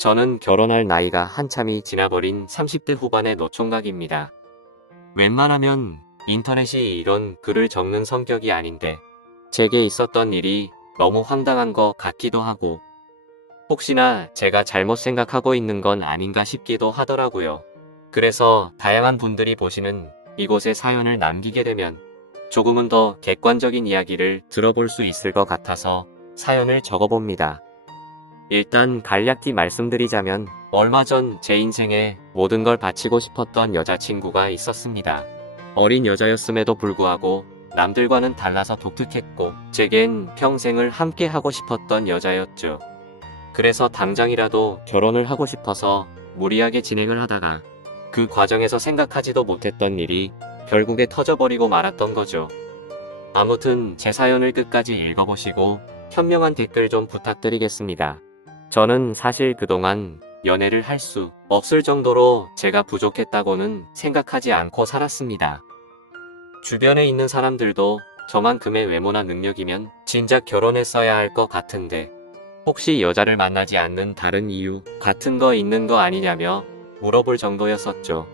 저는 결혼할 나이가 한참이 지나버린 30대 후반의 노총각입니다. 웬만하면 인터넷이 이런 글을 적는 성격이 아닌데 제게 있었던 일이 너무 황당한 것 같기도 하고 혹시나 제가 잘못 생각하고 있는 건 아닌가 싶기도 하더라고요. 그래서 다양한 분들이 보시는 이곳에 사연을 남기게 되면 조금은 더 객관적인 이야기를 들어볼 수 있을 것 같아서 사연을 적어봅니다. 일단 간략히 말씀드리자면 얼마 전 제 인생에 모든 걸 바치고 싶었던 여자친구가 있었습니다. 어린 여자였음에도 불구하고 남들과는 달라서 독특했고 제겐 평생을 함께 하고 싶었던 여자였죠. 그래서 당장이라도 결혼을 하고 싶어서 무리하게 진행을 하다가 그 과정에서 생각하지도 못했던 일이 결국에 터져버리고 말았던 거죠. 아무튼 제 사연을 끝까지 읽어보시고 현명한 댓글 좀 부탁드리겠습니다. 저는 사실 그동안 연애를 할 수 없을 정도로 제가 부족했다고는 생각하지 않고 살았습니다. 주변에 있는 사람들도 저만큼의 외모나 능력이면 진작 결혼했어야 할 것 같은데 혹시 여자를 만나지 않는 다른 이유 같은 거 있는 거 아니냐며 물어볼 정도였었죠.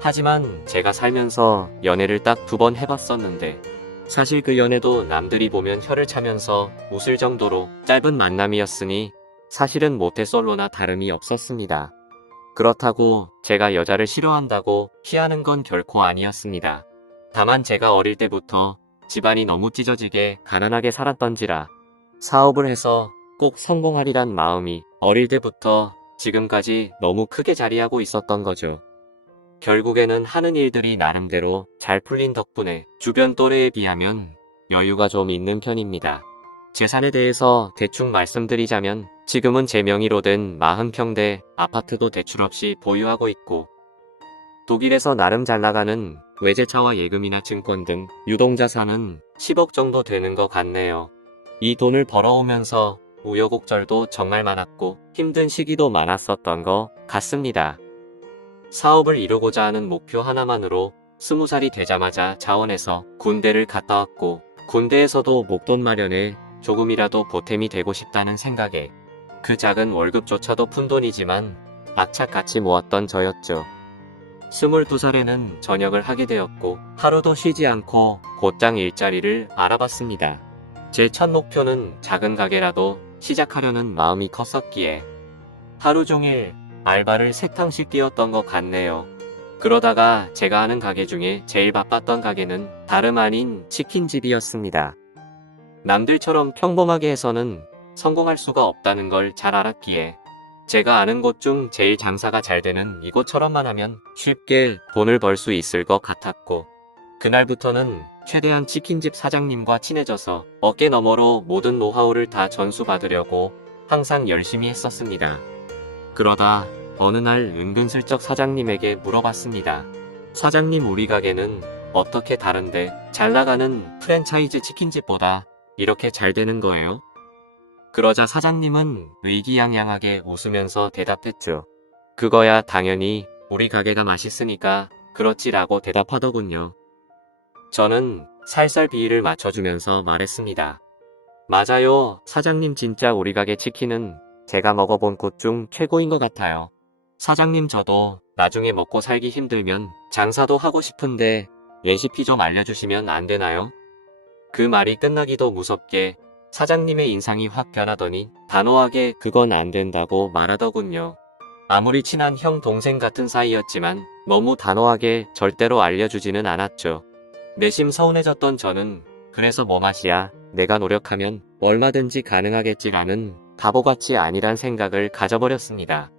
하지만 제가 살면서 연애를 딱 2번 해봤었는데 사실 그 연애도 남들이 보면 혀를 차면서 웃을 정도로 짧은 만남이었으니 사실은 모태솔로나 다름이 없었습니다. 그렇다고 제가 여자를 싫어한다고 피하는 건 결코 아니었습니다. 다만 제가 어릴 때부터 집안이 너무 찢어지게 가난하게 살았던지라 사업을 해서 꼭 성공하리란 마음이 어릴 때부터 지금까지 너무 크게 자리하고 있었던 거죠. 결국에는 하는 일들이 나름대로 잘 풀린 덕분에 주변 또래에 비하면 여유가 좀 있는 편입니다. 재산에 대해서 대충 말씀드리자면 지금은 제 명의로 된 40평대 아파트도 대출 없이 보유하고 있고 독일에서 나름 잘 나가는 외제차와 예금이나 증권 등 유동자산은 10억 정도 되는 것 같네요. 이 돈을 벌어오면서 우여곡절도 정말 많았고 힘든 시기도 많았었던 것 같습니다. 사업을 이루고자 하는 목표 하나만으로 20살이 되자마자 자원해서 군대를 갔다 왔고 군대에서도 목돈 마련에 조금이라도 보탬이 되고 싶다는 생각에 그 작은 월급조차도 푼돈이지만 악착같이 모았던 저였죠. 22살에는 전역을 하게 되었고 하루도 쉬지 않고 곧장 일자리를 알아봤습니다. 제 첫 목표는 작은 가게라도 시작하려는 마음이 컸었기에 하루 종일 알바를 3탕씩 뛰었던 것 같네요. 그러다가 제가 아는 가게 중에 제일 바빴던 가게는 다름 아닌 치킨집이었습니다. 남들처럼 평범하게 해서는 성공할 수가 없다는 걸 잘 알았기에 제가 아는 곳 중 제일 장사가 잘 되는 이곳처럼만 하면 쉽게 돈을 벌 수 있을 것 같았고 그날부터는 최대한 치킨집 사장님과 친해져서 어깨 너머로 모든 노하우를 다 전수받으려고 항상 열심히 했었습니다. 그러다 어느 날 은근슬쩍 사장님에게 물어봤습니다. 사장님, 우리 가게는 어떻게 다른데 잘 나가는 프랜차이즈 치킨집보다 이렇게 잘 되는 거예요? 그러자 사장님은 의기양양하게 웃으면서 대답했죠. 그거야 당연히 우리 가게가 맛있으니까 그렇지라고 대답하더군요. 저는 살살 비위를 맞춰주면서 말했습니다. 맞아요. 사장님, 진짜 우리 가게 치킨은 제가 먹어본 곳 중 최고인 것 같아요. 사장님, 저도 나중에 먹고 살기 힘들면 장사도 하고 싶은데 레시피 좀 알려주시면 안 되나요? 그 말이 끝나기도 무섭게 사장님의 인상이 확 변하더니 단호하게 그건 안 된다고 말하더군요. 아무리 친한 형 동생 같은 사이였지만 너무 단호하게 절대로 알려주지는 않았죠. 내심 서운해졌던 저는 그래서 뭐 맛이야, 내가 노력하면 얼마든지 가능하겠지라는 바보같이 아니란 생각을 가져버렸습니다.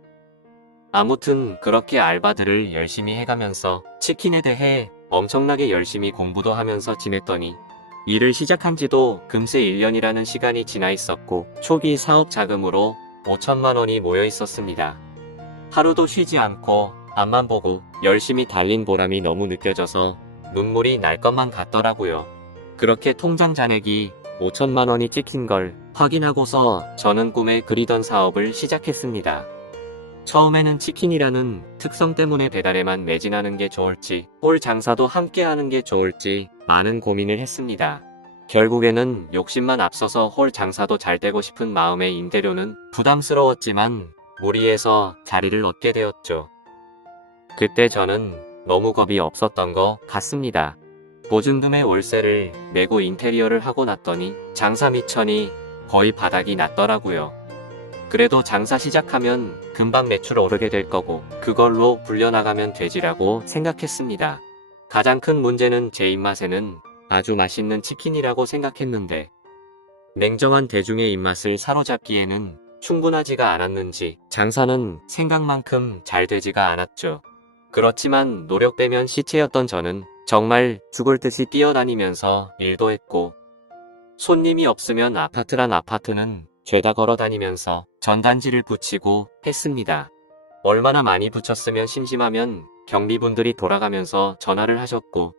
아무튼 그렇게 알바들을 열심히 해가면서 치킨에 대해 엄청나게 열심히 공부도 하면서 지냈더니 일을 시작한 지도 금세 1년이라는 시간이 지나 있었고 초기 사업 자금으로 5천만 원이 모여 있었습니다. 하루도 쉬지 않고 앞만 보고 열심히 달린 보람이 너무 느껴져서 눈물이 날 것만 같더라고요. 그렇게 통장 잔액이 5천만 원이 찍힌 걸 확인하고서 저는 꿈에 그리던 사업을 시작했습니다. 처음에는 치킨이라는 특성 때문에 배달에만 매진하는 게 좋을지 홀 장사도 함께 하는 게 좋을지 많은 고민을 했습니다. 결국에는 욕심만 앞서서 홀 장사도 잘 되고 싶은 마음에 임대료는 부담스러웠지만 무리해서 자리를 얻게 되었죠. 그때 저는 너무 겁이 없었던 것 같습니다. 보증금의 월세를 내고 인테리어를 하고 났더니 장사 미천이 거의 바닥이 났더라고요. 그래도 장사 시작하면 금방 매출 오르게 될 거고 그걸로 불려나가면 되지라고 생각했습니다. 가장 큰 문제는 제 입맛에는 아주 맛있는 치킨이라고 생각했는데 냉정한 대중의 입맛을 사로잡기에는 충분하지가 않았는지 장사는 생각만큼 잘 되지가 않았죠. 그렇지만 노력 빼면 시체였던 저는 정말 죽을 듯이 뛰어다니면서 일도 했고 손님이 없으면 아파트란 아파트는 죄다 걸어다니면서 전단지를 붙이고 했습니다. 얼마나 많이 붙였으면 심심하면 경비분들이 돌아가면서 전화를 하셨고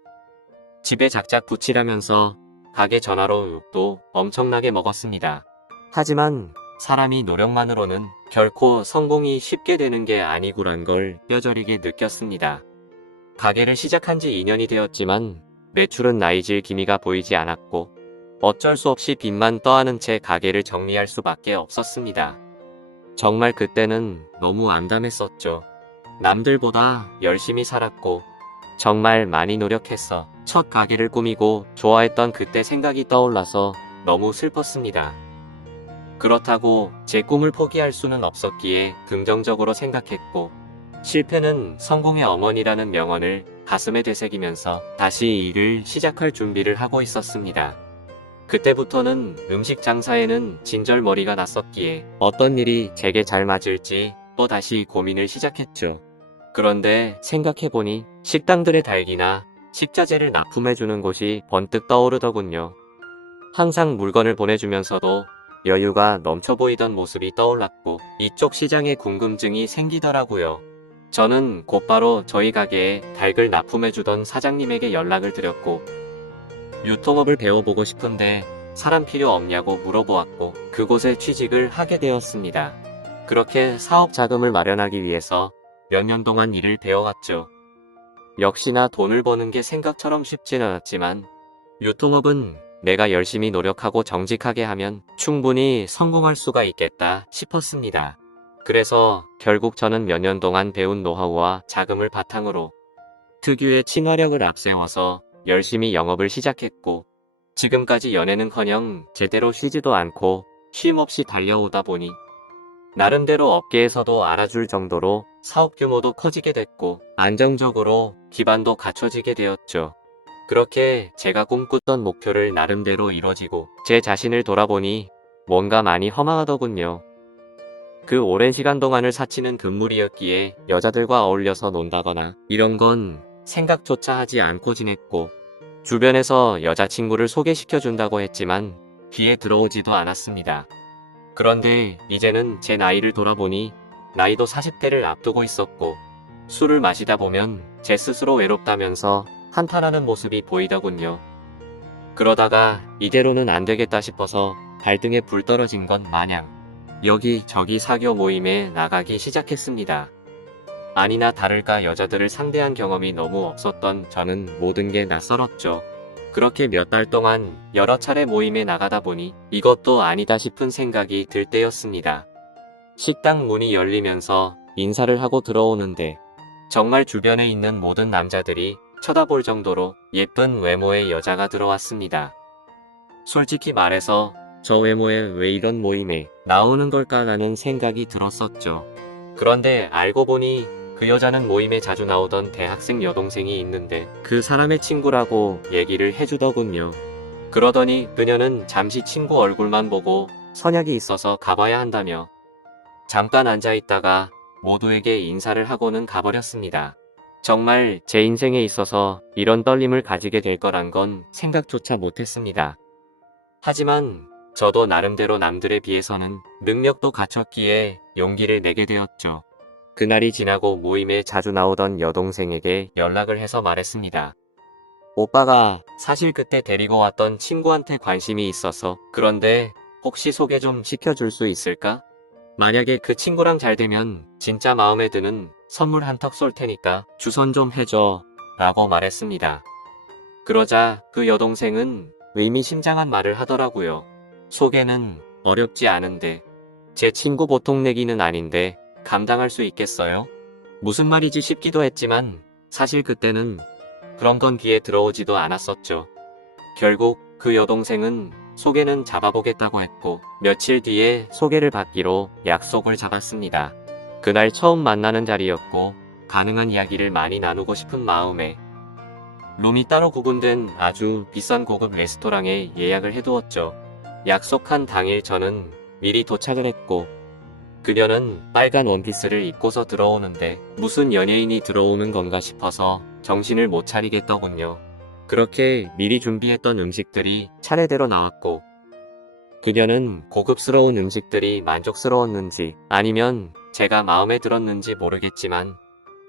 집에 작작 붙이라면서 가게 전화로 욕도 엄청나게 먹었습니다. 하지만 사람이 노력만으로는 결코 성공이 쉽게 되는 게 아니구란 걸 뼈저리게 느꼈습니다. 가게를 시작한 지 2년이 되었지만 매출은 나이질 기미가 보이지 않았고 어쩔 수 없이 빚만 떠안은 채 가게를 정리할 수밖에 없었습니다. 정말 그때는 너무 암담했었죠. 남들보다 열심히 살았고 정말 많이 노력했어 첫 가게를 꾸미고 좋아했던 그때 생각이 떠올라서 너무 슬펐습니다. 그렇다고 제 꿈을 포기할 수는 없었기에 긍정적으로 생각했고 실패는 성공의 어머니라는 명언을 가슴에 되새기면서 다시 일을 시작할 준비를 하고 있었습니다. 그때부터는 음식 장사에는 진절머리가 났었기에 어떤 일이 제게 잘 맞을지 또 다시 고민을 시작했죠. 그런데 생각해보니 식당들의 달기나 식자재를 납품해주는 곳이 번뜩 떠오르더군요. 항상 물건을 보내주면서도 여유가 넘쳐 보이던 모습이 떠올랐고 이쪽 시장에 궁금증이 생기더라고요. 저는 곧바로 저희 가게에 닭을 납품해주던 사장님에게 연락을 드렸고 유통업을 배워보고 싶은데 사람 필요 없냐고 물어보았고 그곳에 취직을 하게 되었습니다. 그렇게 사업 자금을 마련하기 위해서 몇 년 동안 일을 배워왔죠. 역시나 돈을 버는 게 생각처럼 쉽진 않았지만 유통업은 내가 열심히 노력하고 정직하게 하면 충분히 성공할 수가 있겠다 싶었습니다. 그래서 결국 저는 몇 년 동안 배운 노하우와 자금을 바탕으로 특유의 친화력을 앞세워서 열심히 영업을 시작했고 지금까지 연애는커녕 제대로 쉬지도 않고 쉼없이 달려오다 보니 나름대로 업계에서도 알아줄 정도로 사업 규모도 커지게 됐고 안정적으로 기반도 갖춰지게 되었죠. 그렇게 제가 꿈꾸던 목표를 나름대로 이뤄지고 제 자신을 돌아보니 뭔가 많이 허망하더군요. 그 오랜 시간 동안을 사치는 금물이었기에 여자들과 어울려서 논다거나 이런 건 생각조차 하지 않고 지냈고 주변에서 여자친구를 소개시켜준다고 했지만 귀에 들어오지도 않았습니다. 그런데 이제는 제 나이를 돌아보니 나이도 40대를 앞두고 있었고 술을 마시다 보면 제 스스로 외롭다면서 한탄하는 모습이 보이더군요. 그러다가 이대로는 안 되겠다 싶어서 발등에 불 떨어진 것 마냥 여기저기 사교 모임에 나가기 시작했습니다. 아니나 다를까 여자들을 상대한 경험이 너무 없었던 저는 모든 게 낯설었죠. 그렇게 몇 달 동안 여러 차례 모임에 나가다 보니 이것도 아니다 싶은 생각이 들 때였습니다. 식당 문이 열리면서 인사를 하고 들어오는데 정말 주변에 있는 모든 남자들이 쳐다볼 정도로 예쁜 외모의 여자가 들어왔습니다. 솔직히 말해서 저 외모에 왜 이런 모임에 나오는 걸까라는 생각이 들었었죠. 그런데 알고 보니 그 여자는 모임에 자주 나오던 대학생 여동생이 있는데 그 사람의 친구라고 얘기를 해주더군요. 그러더니 그녀는 잠시 친구 얼굴만 보고 선약이 있어서 가봐야 한다며 잠깐 앉아있다가 모두에게 인사를 하고는 가버렸습니다. 정말 제 인생에 있어서 이런 떨림을 가지게 될 거란 건 생각조차 못했습니다. 하지만 저도 나름대로 남들에 비해서는 능력도 갖췄기에 용기를 내게 되었죠. 그날이 지나고 모임에 자주 나오던 여동생에게 연락을 해서 말했습니다. 오빠가 사실 그때 데리고 왔던 친구한테 관심이 있어서 그런데 혹시 소개 좀 시켜줄 수 있을까? 만약에 그 친구랑 잘 되면 진짜 마음에 드는 선물 한턱 쏠 테니까 주선 좀 해줘 라고 말했습니다. 그러자 그 여동생은 의미심장한 말을 하더라고요. 소개는 어렵지 않은데 제 친구 보통 내기는 아닌데 감당할 수 있겠어요? 무슨 말이지 싶기도 했지만 사실 그때는 그런 건 귀에 들어오지도 않았었죠. 결국 그 여동생은 소개는 잡아보겠다고 했고 며칠 뒤에 소개를 받기로 약속을 잡았습니다. 그날 처음 만나는 자리였고 가능한 이야기를 많이 나누고 싶은 마음에 룸이 따로 구분된 아주 비싼 고급 레스토랑에 예약을 해두었죠. 약속한 당일 저는 미리 도착을 했고 그녀는 빨간 원피스를 입고서 들어오는데 무슨 연예인이 들어오는 건가 싶어서 정신을 못 차리겠더군요. 그렇게 미리 준비했던 음식들이 차례대로 나왔고 그녀는 고급스러운 음식들이 만족스러웠는지 아니면 제가 마음에 들었는지 모르겠지만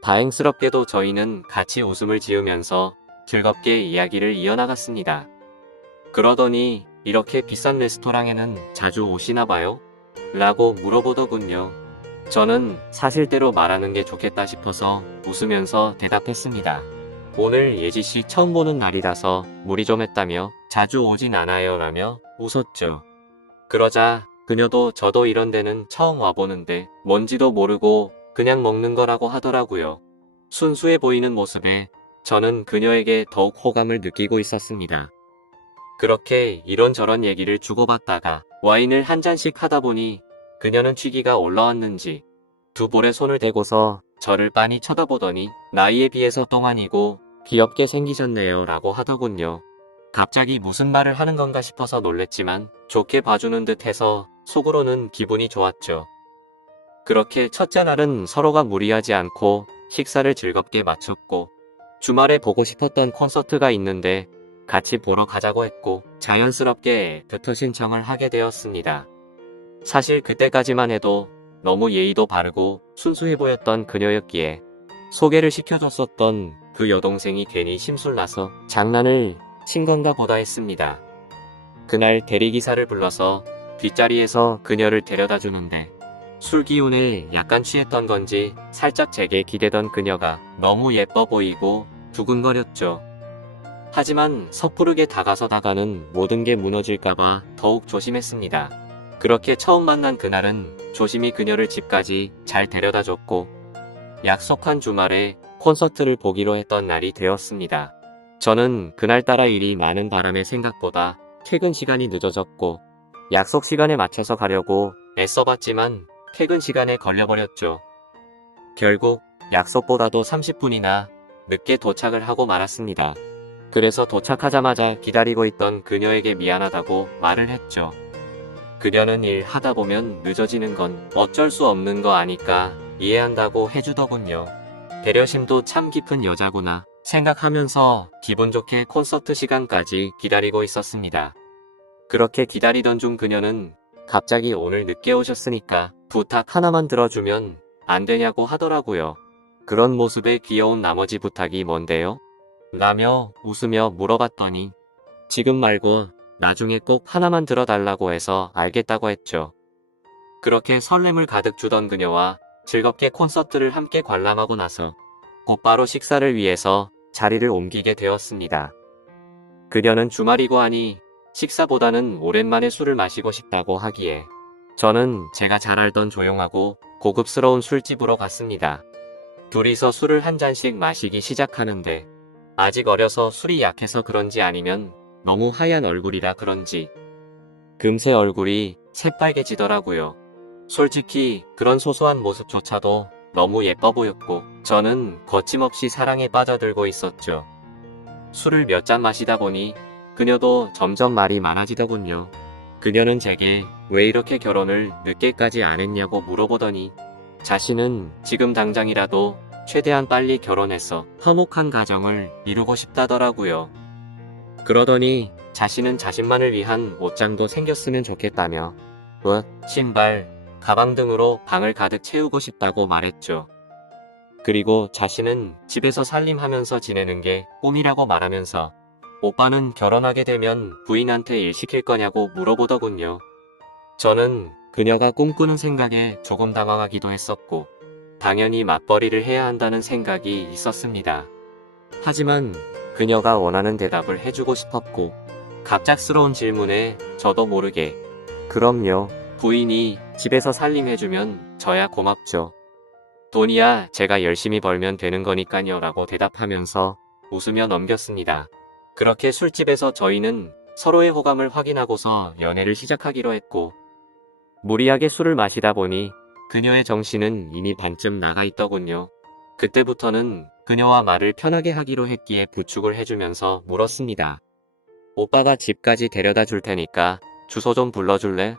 다행스럽게도 저희는 같이 웃음을 지으면서 즐겁게 이야기를 이어나갔습니다. 그러더니 이렇게 비싼 레스토랑에는 자주 오시나 봐요? 라고 물어보더군요. 저는 사실대로 말하는 게 좋겠다 싶어서 웃으면서 대답했습니다. 오늘 예지씨 처음 보는 날이라서 무리 좀 했다며 자주 오진 않아요 라며 웃었죠. 그러자 그녀도 저도 이런 데는 처음 와보는데 뭔지도 모르고 그냥 먹는 거라고 하더라고요. 순수해 보이는 모습에 저는 그녀에게 더욱 호감을 느끼고 있었습니다. 그렇게 이런저런 얘기를 주고받다가 와인을 한 잔씩 하다 보니 그녀는 취기가 올라왔는지 두 볼에 손을 대고서 저를 빤히 쳐다보더니 나이에 비해서 똥아니고 귀엽게 생기셨네요 라고 하더군요. 갑자기 무슨 말을 하는 건가 싶어서 놀랬지만 좋게 봐주는 듯 해서 속으로는 기분이 좋았죠. 그렇게 첫째 날은 서로가 무리하지 않고 식사를 즐겁게 마쳤고 주말에 보고 싶었던 콘서트가 있는데 같이 보러 가자고 했고 자연스럽게 애프터 신청을 하게 되었습니다. 사실 그때까지만 해도 너무 예의도 바르고 순수해 보였던 그녀였기에 소개를 시켜줬었던 그 여동생이 괜히 심술나서 장난을 친 건가 보다 했습니다. 그날 대리기사를 불러서 뒷자리에서 그녀를 데려다 주는데 술 기운에 약간 취했던 건지 살짝 제게 기대던 그녀가 너무 예뻐 보이고 두근거렸죠. 하지만 섣부르게 다가서다가는 모든 게 무너질까봐 더욱 조심했습니다. 그렇게 처음 만난 그날은 조심히 그녀를 집까지 잘 데려다 줬고 약속한 주말에 콘서트를 보기로 했던 날이 되었습니다. 저는 그날따라 일이 많은 바람에 생각보다 퇴근 시간이 늦어졌고 약속 시간에 맞춰서 가려고 애써봤지만 퇴근 시간에 걸려버렸죠. 결국 약속보다도 30분이나 늦게 도착을 하고 말았습니다. 그래서 도착하자마자 기다리고 있던 그녀에게 미안하다고 말을 했죠. 그녀는 일 하다 보면 늦어지는 건 어쩔 수 없는 거 아니까 이해한다고 해주더군요. 배려심도 참 깊은 여자구나 생각하면서 기분 좋게 콘서트 시간까지 기다리고 있었습니다. 그렇게 기다리던 중 그녀는 갑자기 오늘 늦게 오셨으니까 부탁 하나만 들어주면 안 되냐고 하더라고요. 그런 모습에 귀여운 나머지 부탁이 뭔데요? 라며 웃으며 물어봤더니 지금 말고 나중에 꼭 하나만 들어달라고 해서 알겠다고 했죠. 그렇게 설렘을 가득 주던 그녀와 즐겁게 콘서트를 함께 관람하고 나서 곧바로 식사를 위해서 자리를 옮기게 되었습니다. 그녀는 주말이고 하니 식사보다는 오랜만에 술을 마시고 싶다고 하기에 저는 제가 잘 알던 조용하고 고급스러운 술집으로 갔습니다. 둘이서 술을 한 잔씩 마시기 시작하는데 아직 어려서 술이 약해서 그런지 아니면 너무 하얀 얼굴이라 그런지 금세 얼굴이 새빨개지더라고요. 솔직히 그런 소소한 모습조차도 너무 예뻐 보였고 저는 거침없이 사랑에 빠져들고 있었죠. 술을 몇 잔 마시다 보니 그녀도 점점 말이 많아지더군요. 그녀는 제게 왜 이렇게 결혼을 늦게까지 안 했냐고 물어보더니 자신은 지금 당장이라도 최대한 빨리 결혼해서 화목한 가정을 이루고 싶다더라고요. 그러더니 자신은 자신만을 위한 옷장도 생겼으면 좋겠다며 옷, 신발, 가방 등으로 방을 가득 채우고 싶다고 말했죠. 그리고 자신은 집에서 살림하면서 지내는 게 꿈이라고 말하면서 오빠는 결혼하게 되면 부인한테 일 시킬 거냐고 물어보더군요. 저는 그녀가 꿈꾸는 생각에 조금 당황하기도 했었고 당연히 맞벌이를 해야 한다는 생각이 있었습니다. 하지만 그녀가 원하는 대답을 해주고 싶었고 갑작스러운 질문에 저도 모르게 그럼요. 부인이 집에서 살림해주면 저야 고맙죠. 돈이야 제가 열심히 벌면 되는 거니까요 라고 대답하면서 웃으며 넘겼습니다. 그렇게 술집에서 저희는 서로의 호감을 확인하고서 연애를 시작하기로 했고, 무리하게 술을 마시다 보니 그녀의 정신은 이미 반쯤 나가 있더군요. 그때부터는 그녀와 말을 편하게 하기로 했기에 부축을 해주면서 물었습니다. 오빠가 집까지 데려다 줄 테니까 주소 좀 불러줄래?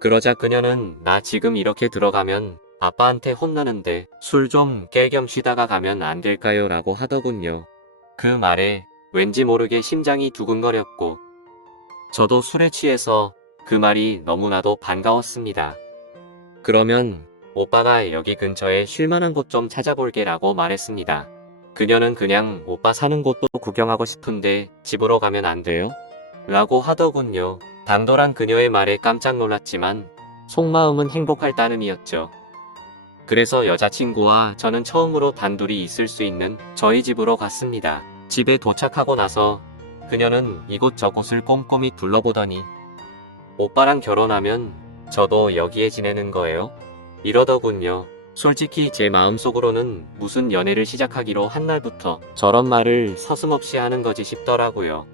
그러자 그녀는 나 지금 이렇게 들어가면 아빠한테 혼나는데 술 좀 깰 겸 쉬다가 가면 안 될까요? 라고 하더군요. 그 말에 왠지 모르게 심장이 두근거렸고, 저도 술에 취해서 그 말이 너무나도 반가웠습니다. 그러면 오빠가 여기 근처에 쉴만한 곳 좀 찾아볼게 라고 말했습니다. 그녀는 그냥 오빠 사는 곳도 구경하고 싶은데 집으로 가면 안 돼요? 라고 하더군요. 당돌한 그녀의 말에 깜짝 놀랐지만 속마음은 행복할 따름이었죠. 그래서 여자친구와 저는 처음으로 단둘이 있을 수 있는 저희 집으로 갔습니다. 집에 도착하고 나서 그녀는 이곳저곳을 꼼꼼히 둘러보더니 오빠랑 결혼하면 저도 여기에 지내는 거예요? 이러더군요. 솔직히 제 마음속으로는 무슨 연애를 시작하기로 한 날부터 저런 말을 서슴없이 하는 거지 싶더라고요.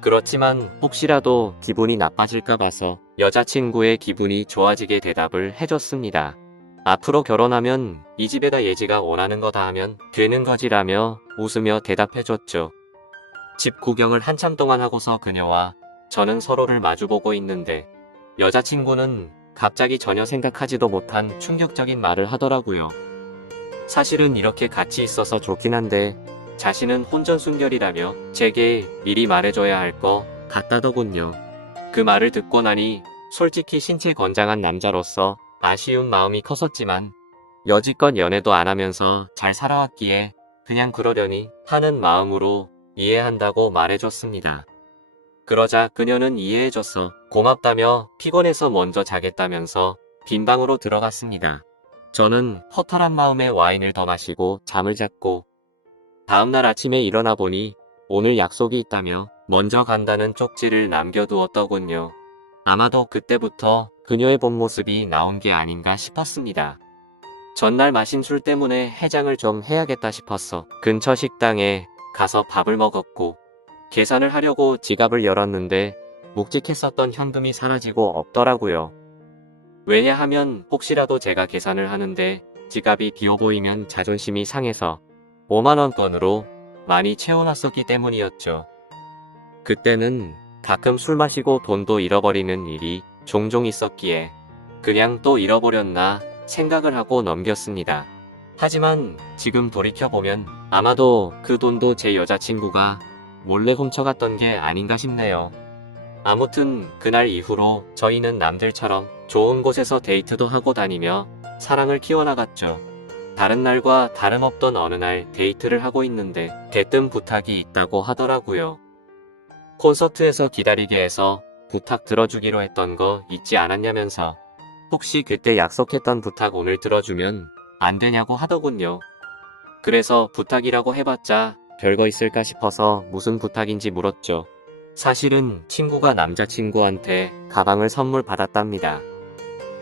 그렇지만 혹시라도 기분이 나빠질까 봐서 여자친구의 기분이 좋아지게 대답을 해줬습니다. 앞으로 결혼하면 이 집에다 예지가 원하는 거 다 하면 되는 거지라며 웃으며 대답해줬죠. 집 구경을 한참 동안 하고서 그녀와 저는 서로를 마주보고 있는데 여자친구는 갑자기 전혀 생각하지도 못한 충격적인 말을 하더라고요. 사실은 이렇게 같이 있어서 좋긴 한데 자신은 혼전순결이라며 제게 미리 말해줘야 할 거 같다더군요. 그 말을 듣고 나니 솔직히 신체 건장한 남자로서 아쉬운 마음이 컸었지만 여지껏 연애도 안 하면서 잘 살아왔기에 그냥 그러려니 하는 마음으로 이해한다고 말해줬습니다. 그러자 그녀는 이해해줘서 고맙다며 피곤해서 먼저 자겠다면서 빈 방으로 들어갔습니다. 저는 허탈한 마음에 와인을 더 마시고 잠을 잤고, 다음날 아침에 일어나 보니 오늘 약속이 있다며 먼저 간다는 쪽지를 남겨두었더군요. 아마도 그때부터 그녀의 본 모습이 나온 게 아닌가 싶었습니다. 전날 마신 술 때문에 해장을 좀 해야겠다 싶었어 근처 식당에 가서 밥을 먹었고, 계산을 하려고 지갑을 열었는데 묵직했었던 현금이 사라지고 없더라고요. 왜냐하면 혹시라도 제가 계산을 하는데 지갑이 비어 보이면 자존심이 상해서 5만원권으로 많이 채워놨었기 때문이었죠. 그때는 가끔 술 마시고 돈도 잃어버리는 일이 종종 있었기에 그냥 또 잃어버렸나 생각을 하고 넘겼습니다. 하지만 지금 돌이켜보면 아마도 그 돈도 제 여자친구가 몰래 훔쳐갔던 게 아닌가 싶네요. 아무튼 그날 이후로 저희는 남들처럼 좋은 곳에서 데이트도 하고 다니며 사랑을 키워나갔죠. 다른 날과 다름없던 어느 날 데이트를 하고 있는데 대뜸 부탁이 있다고 하더라고요. 콘서트에서 기다리게 해서 부탁 들어주기로 했던 거 잊지 않았냐면서 혹시 그때 약속했던 부탁 오늘 들어주면 안 되냐고 하더군요. 그래서 부탁이라고 해봤자 별거 있을까 싶어서 무슨 부탁인지 물었죠. 사실은 친구가 남자친구한테 가방을 선물 받았답니다.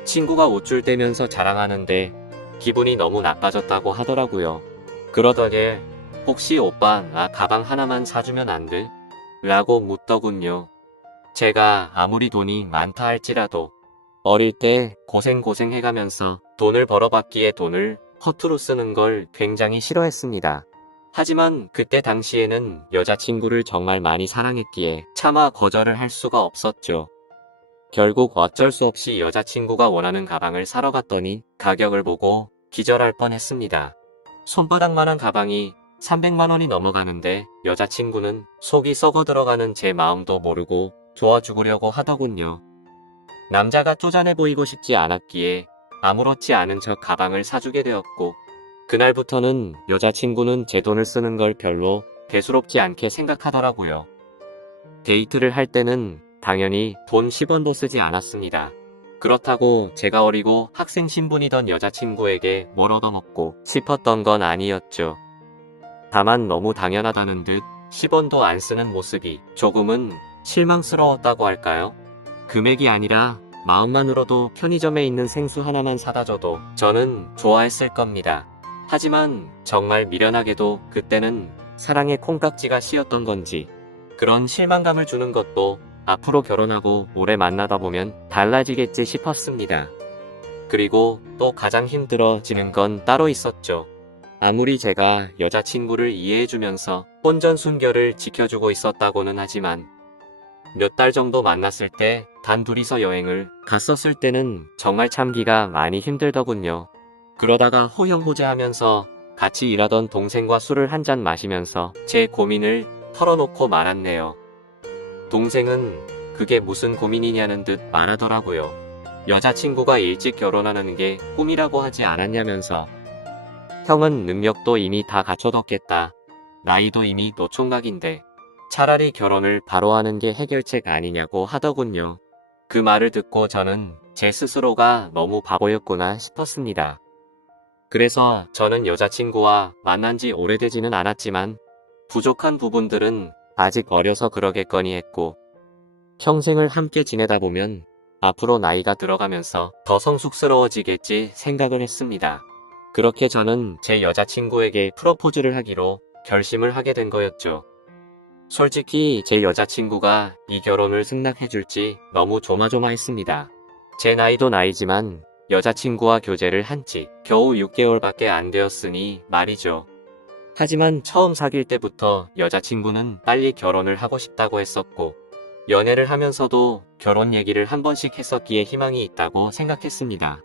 친구가 옷줄 떼면서 자랑하는데 기분이 너무 나빠졌다고 하더라고요. 그러더니 혹시 오빠 나 가방 하나만 사주면 안 돼? 라고 묻더군요. 제가 아무리 돈이 많다 할지라도 어릴 때 고생 해가면서 돈을 벌어봤기에 돈을 허투루 쓰는 걸 굉장히 싫어했습니다. 하지만 그때 당시에는 여자친구를 정말 많이 사랑했기에 차마 거절을 할 수가 없었죠. 결국 어쩔 수 없이 여자친구가 원하는 가방을 사러 갔더니 가격을 보고 기절할 뻔했습니다. 손바닥만한 가방이 300만원이 넘어가는데 여자친구는 속이 썩어 들어가는 제 마음도 모르고 도와 죽으려고 하더군요. 남자가 쪼잔해 보이고 싶지 않았기에 아무렇지 않은 척 가방을 사주게 되었고, 그날부터는 여자친구는 제 돈을 쓰는 걸 별로 대수롭지 않게 생각하더라고요. 데이트를 할 때는 당연히 돈 10원도 쓰지 않았습니다. 그렇다고 제가 어리고 학생 신분이던 여자친구에게 뭘 얻어먹고 싶었던 건 아니었죠. 다만 너무 당연하다는 듯 10원도 안 쓰는 모습이 조금은 실망스러웠다고 할까요? 금액이 아니라 마음만으로도 편의점에 있는 생수 하나만 사다 줘도 저는 좋아했을 겁니다. 하지만 정말 미련하게도 그때는 사랑의 콩깍지가 씌었던 건지 그런 실망감을 주는 것도 앞으로 결혼하고 오래 만나다 보면 달라지겠지 싶었습니다. 그리고 또 가장 힘들어지는 건 따로 있었죠. 아무리 제가 여자친구를 이해해주면서 혼전 순결을 지켜주고 있었다고는 하지만 몇 달 정도 만났을 때 단 둘이서 여행을 갔었을 때는 정말 참기가 많이 힘들더군요. 그러다가 호영호재하면서 같이 일하던 동생과 술을 한잔 마시면서 제 고민을 털어놓고 말았네요. 동생은 그게 무슨 고민이냐는 듯 말하더라고요. 여자친구가 일찍 결혼하는 게 꿈이라고 하지 않았냐면서. 형은 능력도 이미 다 갖춰뒀겠다. 나이도 이미 노총각인데 차라리 결혼을 바로 하는 게 해결책 아니냐고 하더군요. 그 말을 듣고 저는 제 스스로가 너무 바보였구나 싶었습니다. 그래서 저는 여자친구와 만난 지 오래되지는 않았지만 부족한 부분들은 아직 어려서 그러겠거니 했고, 평생을 함께 지내다 보면 앞으로 나이가 들어가면서 더 성숙스러워지겠지 생각을 했습니다. 그렇게 저는 제 여자친구에게 프로포즈를 하기로 결심을 하게 된 거였죠. 솔직히 제 여자친구가 이 결혼을 승낙해줄지 너무 조마조마했습니다. 제 나이도 나이지만 여자친구와 교제를 한 지 겨우 6개월밖에 안 되었으니 말이죠. 하지만 처음 사귈 때부터 여자친구는 빨리 결혼을 하고 싶다고 했었고, 연애를 하면서도 결혼 얘기를 한 번씩 했었기에 희망이 있다고 생각했습니다.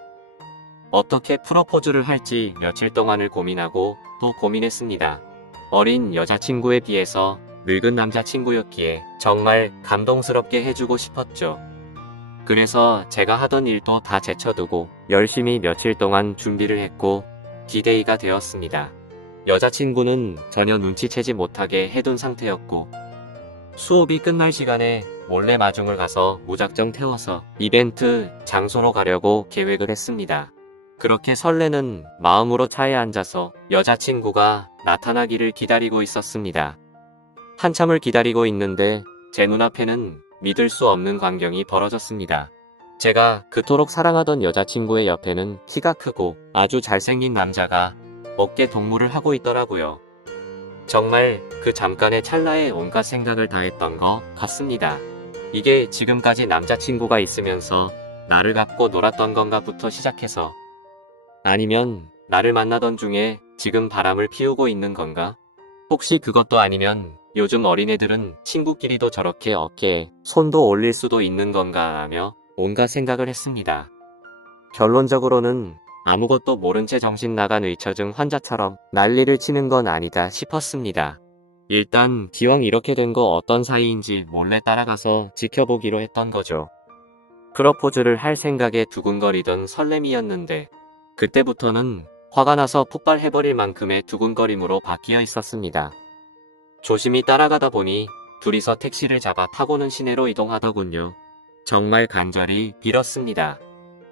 어떻게 프로포즈를 할지 며칠 동안을 고민하고 또 고민했습니다. 어린 여자친구에 비해서 늙은 남자친구였기에 정말 감동스럽게 해주고 싶었죠. 그래서 제가 하던 일도 다 제쳐두고 열심히 며칠 동안 준비를 했고 디데이가 되었습니다. 여자친구는 전혀 눈치채지 못하게 해둔 상태였고, 수업이 끝날 시간에 몰래 마중을 가서 무작정 태워서 이벤트 장소로 가려고 계획을 했습니다. 그렇게 설레는 마음으로 차에 앉아서 여자친구가 나타나기를 기다리고 있었습니다. 한참을 기다리고 있는데 제 눈앞에는 믿을 수 없는 광경이 벌어졌습니다. 제가 그토록 사랑하던 여자친구의 옆에는 키가 크고 아주 잘생긴 남자가 어깨 동무를 하고 있더라고요. 정말 그 잠깐의 찰나에 온갖 생각을 다 했던 것 같습니다. 이게 지금까지 남자친구가 있으면서 나를 갖고 놀았던 건가부터 시작해서, 아니면 나를 만나던 중에 지금 바람을 피우고 있는 건가? 혹시 그것도 아니면 요즘 어린애들은 친구끼리도 저렇게 어깨에 손도 올릴 수도 있는 건가 하며 온갖 생각을 했습니다. 결론적으로는 아무것도 모른 채 정신 나간 의처증 환자처럼 난리를 치는 건 아니다 싶었습니다. 일단 기왕 이렇게 된 거 어떤 사이인지 몰래 따라가서 지켜보기로 했던 거죠. 프로포즈를 할 생각에 두근거리던 설렘이었는데 그때부터는 화가 나서 폭발해버릴 만큼의 두근거림으로 바뀌어 있었습니다. 조심히 따라가다 보니 둘이서 택시를 잡아 타고는 시내로 이동하더군요. 정말 간절히 빌었습니다.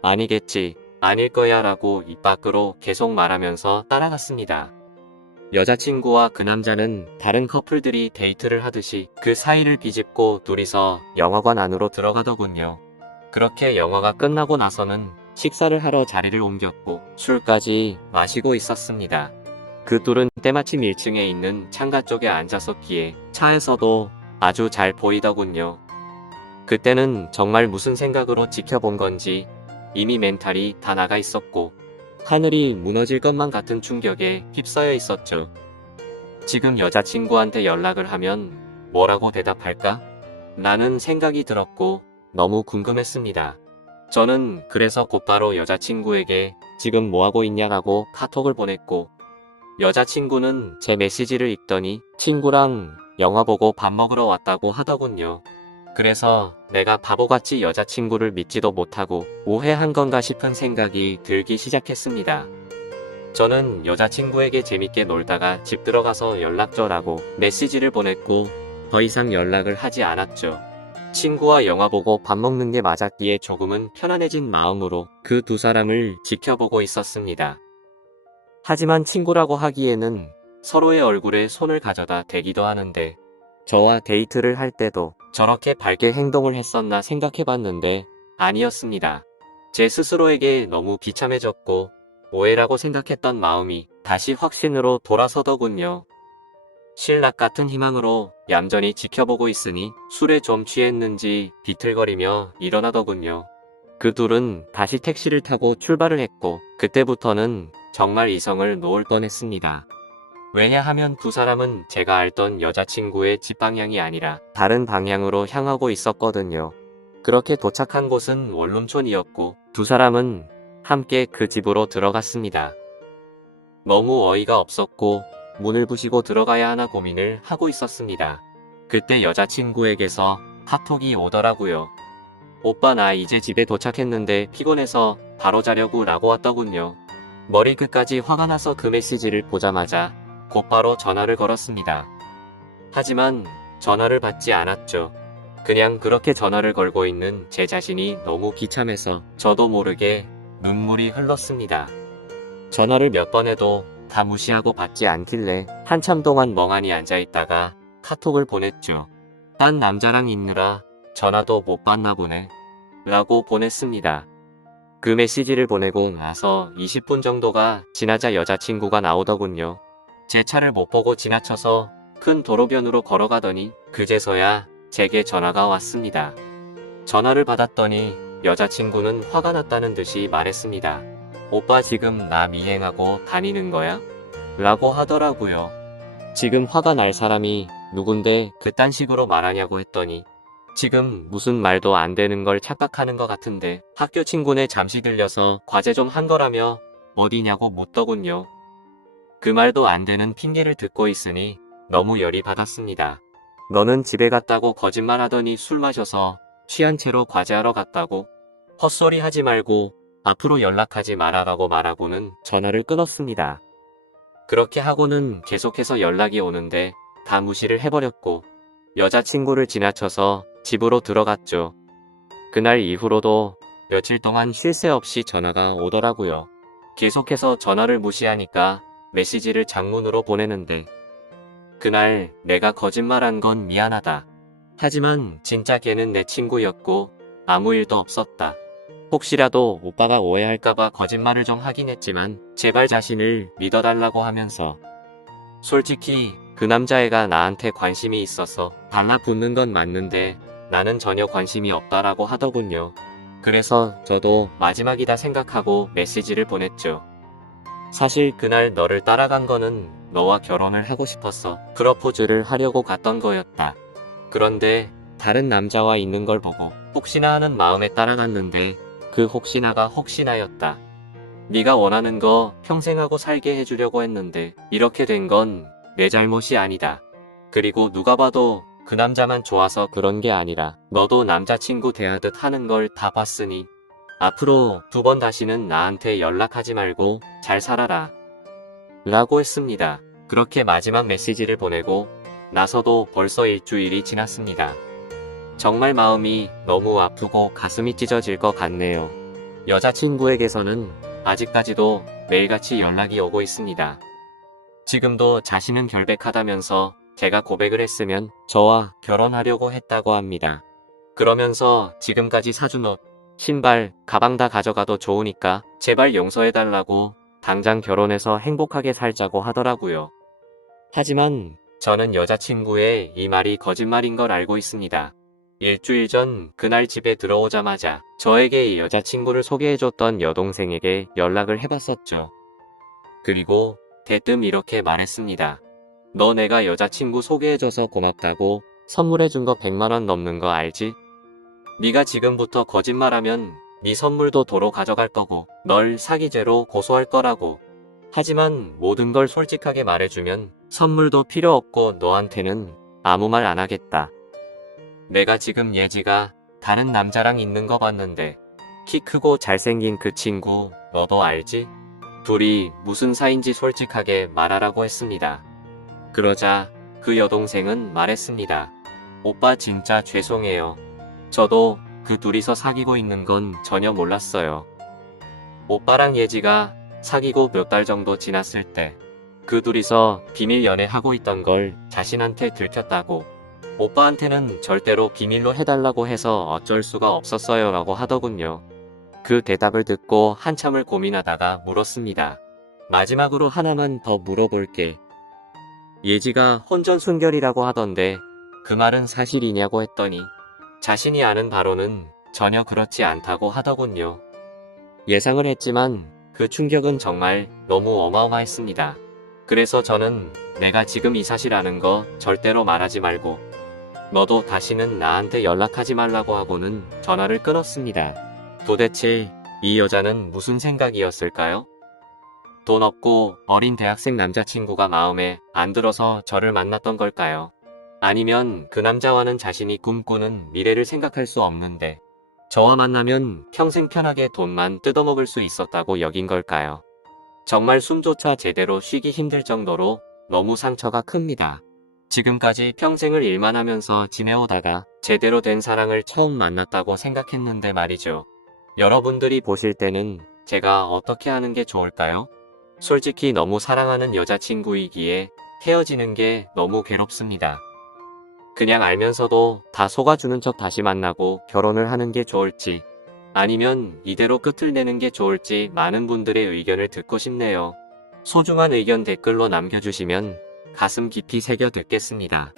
아니겠지, 아닐 거야 라고 입 밖으로 계속 말하면서 따라갔습니다. 여자친구와 그 남자는 다른 커플들이 데이트를 하듯이 그 사이를 비집고 둘이서 영화관 안으로 들어가더군요. 그렇게 영화가 끝나고 나서는 식사를 하러 자리를 옮겼고 술까지 마시고 있었습니다. 그 둘은 때마침 1층에 있는 창가 쪽에 앉았었기에 차에서도 아주 잘 보이더군요. 그때는 정말 무슨 생각으로 지켜본 건지 이미 멘탈이 다 나가 있었고 하늘이 무너질 것만 같은 충격에 휩싸여 있었죠. 지금 여자친구한테 연락을 하면 뭐라고 대답할까? 라는 생각이 들었고 너무 궁금했습니다. 저는 그래서 곧바로 여자친구에게 지금 뭐하고 있냐라고 카톡을 보냈고, 여자친구는 제 메시지를 읽더니 친구랑 영화 보고 밥 먹으러 왔다고 하더군요. 그래서 내가 바보같이 여자친구를 믿지도 못하고 오해한 건가 싶은 생각이 들기 시작했습니다. 저는 여자친구에게 재밌게 놀다가 집 들어가서 연락 줘라고 메시지를 보냈고 더 이상 연락을 하지 않았죠. 친구와 영화 보고 밥 먹는 게 맞았기에 조금은 편안해진 마음으로 그 두 사람을 지켜보고 있었습니다. 하지만 친구라고 하기에는 서로의 얼굴에 손을 가져다 대기도 하는데, 저와 데이트를 할 때도 저렇게 밝게 행동을 했었나 생각해봤는데 아니었습니다. 제 스스로에게 너무 비참해졌고 오해라고 생각했던 마음이 다시 확신으로 돌아서더군요. 신락 같은 희망으로 얌전히 지켜보고 있으니 술에 좀 취했는지 비틀거리며 일어나더군요. 그 둘은 다시 택시를 타고 출발을 했고 그때부터는 정말 이성을 놓을 뻔했습니다. 왜냐하면 두 사람은 제가 알던 여자친구의 집 방향이 아니라 다른 방향으로 향하고 있었거든요. 그렇게 도착한 곳은 원룸촌이었고 두 사람은 함께 그 집으로 들어갔습니다. 너무 어이가 없었고 문을 부시고 들어가야 하나 고민을 하고 있었습니다. 그때 여자친구에게서 카톡이 오더라고요. 오빠 나 이제 집에 도착했는데 피곤해서 바로 자려고 라고 왔더군요. 머리끝까지 화가 나서 그 메시지를 보자마자 곧바로 전화를 걸었습니다. 하지만 전화를 받지 않았죠. 그냥 그렇게 전화를 걸고 있는 제 자신이 너무 비참해서 저도 모르게 눈물이 흘렀습니다. 전화를 몇 번 해도 다 무시하고 받지 않길래 한참 동안 멍하니 앉아있다가 카톡을 보냈죠. 딴 남자랑 있느라 전화도 못 받나 보네 라고 보냈습니다. 그 메시지를 보내고 나서 20분 정도가 지나자 여자친구가 나오더군요. 제 차를 못 보고 지나쳐서 큰 도로변으로 걸어가더니 그제서야 제게 전화가 왔습니다. 전화를 받았더니 여자친구는 화가 났다는 듯이 말했습니다. 오빠 지금 나 미행하고 다니는 거야? 라고 하더라고요. 지금 화가 날 사람이 누군데 그딴 식으로 말하냐고 했더니 지금 무슨 말도 안 되는 걸 착각하는 것 같은데 학교 친구네 잠시 들려서 과제 좀 한 거라며 어디냐고 묻더군요. 그 말도 안 되는 핑계를 듣고 있으니 너무 열이 받았습니다. 너는 집에 갔다고 거짓말하더니 술 마셔서 취한 채로 과제하러 갔다고 헛소리 하지 말고 앞으로 연락하지 말아라고 말하고는 전화를 끊었습니다. 그렇게 하고는 계속해서 연락이 오는데 다 무시를 해버렸고 여자친구를 지나쳐서 집으로 들어갔죠. 그날 이후로도 며칠 동안 쉴 새 없이 전화가 오더라고요. 계속해서 전화를 무시하니까 메시지를 장문으로 보내는데 그날 내가 거짓말한 건 미안하다. 하지만 진짜 걔는 내 친구였고 아무 일도 없었다. 혹시라도 오빠가 오해할까봐 거짓말을 좀 하긴 했지만 제발 자신을 믿어달라고 하면서 솔직히 그 남자애가 나한테 관심이 있어서 달라붙는 건 맞는데 나는 전혀 관심이 없다라고 하더군요. 그래서 저도 마지막이다 생각하고 메시지를 보냈죠. 사실 그날 너를 따라간 거는 너와 결혼을 하고 싶어서 프러포즈를 하려고 갔던 거였다. 그런데 다른 남자와 있는 걸 보고 혹시나 하는 마음에 따라갔는데 그 혹시나가 혹시나였다. 네가 원하는 거 평생 하고 살게 해주려고 했는데 이렇게 된 건 내 잘못이 아니다. 그리고 누가 봐도 그 남자만 좋아서 그런 게 아니라 너도 남자친구 대하듯 하는 걸 다 봤으니 앞으로 두 번 다시는 나한테 연락하지 말고 잘 살아라 라고 했습니다. 그렇게 마지막 메시지를 보내고 나서도 벌써 일주일이 지났습니다. 정말 마음이 너무 아프고 가슴이 찢어질 것 같네요. 여자친구에게서는 아직까지도 매일같이 연락이 오고 있습니다. 지금도 자신은 결백하다면서 제가 고백을 했으면 저와 결혼하려고 했다고 합니다. 그러면서 지금까지 사준 옷, 신발, 가방 다 가져가도 좋으니까 제발 용서해달라고 당장 결혼해서 행복하게 살자고 하더라고요. 하지만 저는 여자친구의 이 말이 거짓말인 걸 알고 있습니다. 일주일 전 그날 집에 들어오자마자 저에게 여자친구를 소개해줬던 여동생에게 연락을 해봤었죠. 그리고 대뜸 이렇게 말했습니다. 너 내가 여자친구 소개해줘서 고맙다고 선물해준 거 100만 원 넘는 거 알지? 네가 지금부터 거짓말하면 네 선물도 도로 가져갈 거고 널 사기죄로 고소할 거라고. 하지만 모든 걸 솔직하게 말해주면 선물도 필요 없고 너한테는 아무 말 안 하겠다. 내가 지금 예지가 다른 남자랑 있는 거 봤는데 키 크고 잘생긴 그 친구 너도 알지? 둘이 무슨 사이인지 솔직하게 말하라고 했습니다. 그러자 그 여동생은 말했습니다. 오빠 진짜 죄송해요. 저도 그 둘이서 사귀고 있는 건 전혀 몰랐어요. 오빠랑 예지가 사귀고 몇 달 정도 지났을 때 그 둘이서 비밀 연애하고 있던 걸 자신한테 들켰다고. 오빠한테는 절대로 비밀로 해달라고 해서 어쩔 수가 없었어요 라고 하더군요. 그 대답을 듣고 한참을 고민하다가 물었습니다. 마지막으로 하나만 더 물어볼게. 예지가 혼전순결이라고 하던데 그 말은 사실이냐고 했더니 자신이 아는 바로는 전혀 그렇지 않다고 하더군요. 예상을 했지만 그 충격은 정말 너무 어마어마했습니다. 그래서 저는 내가 지금 이 사실 아는 거 절대로 말하지 말고 너도 다시는 나한테 연락하지 말라고 하고는 전화를 끊었습니다. 도대체 이 여자는 무슨 생각이었을까요? 돈 없고 어린 대학생 남자친구가 마음에 안 들어서 저를 만났던 걸까요? 아니면 그 남자와는 자신이 꿈꾸는 미래를 생각할 수 없는데 저와 만나면 평생 편하게 돈만 뜯어먹을 수 있었다고 여긴 걸까요? 정말 숨조차 제대로 쉬기 힘들 정도로 너무 상처가 큽니다. 지금까지 평생을 일만 하면서 지내오다가 제대로 된 사랑을 처음 만났다고 생각했는데 말이죠. 여러분들이 보실 때는 제가 어떻게 하는 게 좋을까요? 솔직히 너무 사랑하는 여자친구이기에 헤어지는 게 너무 괴롭습니다. 그냥 알면서도 다 속아주는 척 다시 만나고 결혼을 하는 게 좋을지 아니면 이대로 끝을 내는 게 좋을지 많은 분들의 의견을 듣고 싶네요. 소중한 의견 댓글로 남겨주시면 가슴 깊이 새겨 듣겠습니다.